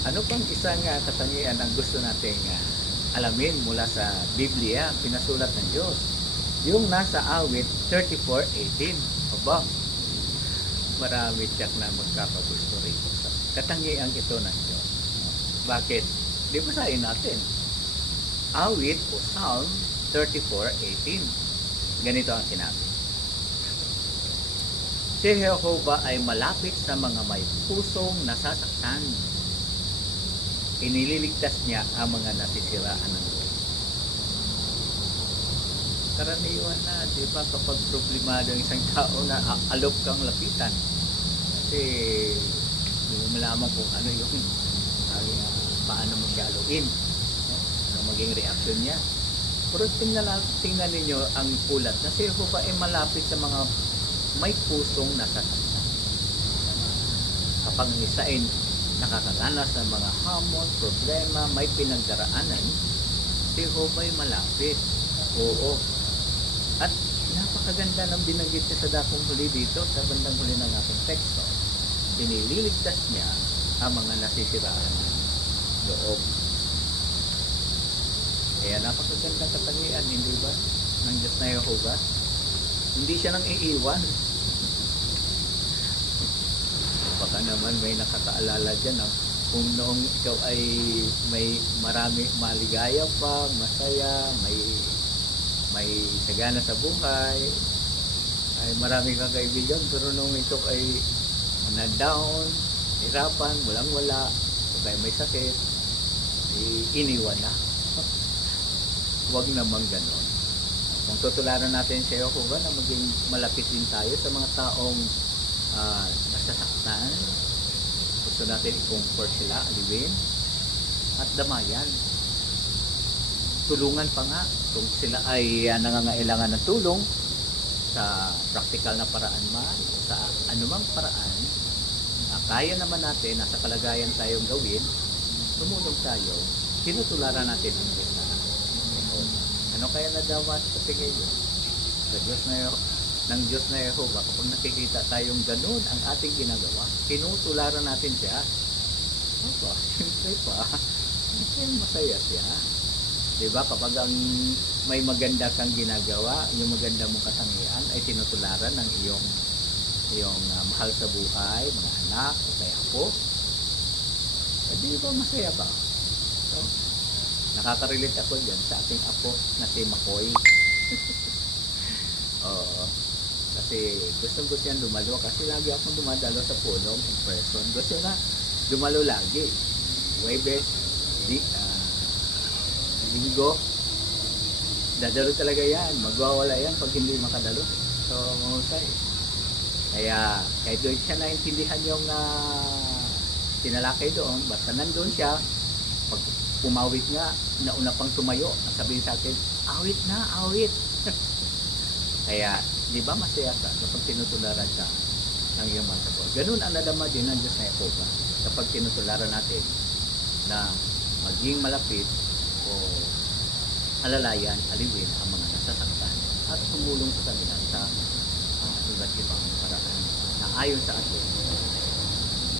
Ano pang isang katangian ang gusto nating alamin mula sa Biblia, pinasulat ng Diyos? Yung nasa awit 34:18. Aba, marami tiyak na magkakagusto rito sa katangian ito ng Diyos. Bakit? Di basahin natin. Awit o Psalm 34:18. Ganito ang sinabi. Si Jehovah ay malapit sa mga may pusong nasasaktan. Inililigtas niya ang mga nasisiraan ng buhay. Karaniwan na, di ba, kapag problemado ang isang tao na alok kang lapitan. Kasi hindi mo malaman kung ano yung paano mo siya aluin. No? Ano maging reaksyon niya. Pero tingnan ninyo ang ulat na si Jehovah ay malapit sa mga may pusong nasasaktan. Kapag ang isa ay nakakaranas ng mga hamon, problema, may pinagdaraanan, si Jehovah ay malapit. Oo. At napakaganda ng binanggit niya sa dakong huli dito, sa bandang huli ng ating teksto. Inililigtas niya ang mga nasisiraan ng loob. Kaya napakaganda katangian, hindi ba? Ng Diyos na Jehovah. Hindi siya nang iiwan. Baka naman may nakakaalala dyan kung noong ikaw ay may marami maligaya pa, masaya, may sagana sa buhay, ay marami kang kaibigan, pero nung ito ay na-down, hirapan, walang-wala, o kaya may sakit, iniwan na. Huwag namang ganon. Kung tutularan natin si Jehovah na maging malapit din tayo sa mga taong nasasaktan, gusto natin i-comfort sila, aliwin, at damayan. Tulungan pa nga kung sila ay nangangailangan ng tulong sa practical na paraan man o sa anumang paraan, kaya naman natin, nasa kalagayan tayong gawin, tumulong tayo, tinutularan natin ang Diyos na ano kaya nadawas sa tingin nyo? Sa Diyos na ng Diyos na Jehovah, kapag nakikita tayong ganun ang ating ginagawa, tinutularan natin siya. Opo, siyempre pa, masaya siya. Diba? Kapag may maganda kang ginagawa, yung maganda mong katangian ay tinutularan ng iyong mahal sa buhay, mga anak, o kaya apo. Di ba masaya ba? So, nakaka-relate ako dyan sa ating apo na si Makoy. Oo. Kasi gusto niyan dumalo. Kasi lagi akong dumadalo sa pulong in person. Gusto na dumalo lagi. Huwebes, Linggo. Dadalo talaga yan. Magwawala yan pag hindi makadalo. So, mahusay. Kaya, kahit doon siya naintindihan yung tinalakay doon, basta nandun siya, pag umawit nga, nauna pang tumayo, sabihin sa akin, awit na, awit. Kaya, di ba masaya ka kapag tinutularan ka ng iyong mga sabor? Ganun ang nadama din ng Diyos na Jehovah kapag tinutularan natin na maging malapit o alalayan, aliwin ang mga nasasaktan at tumulong sa kanila sa iba't ibang paraan na ayon sa atin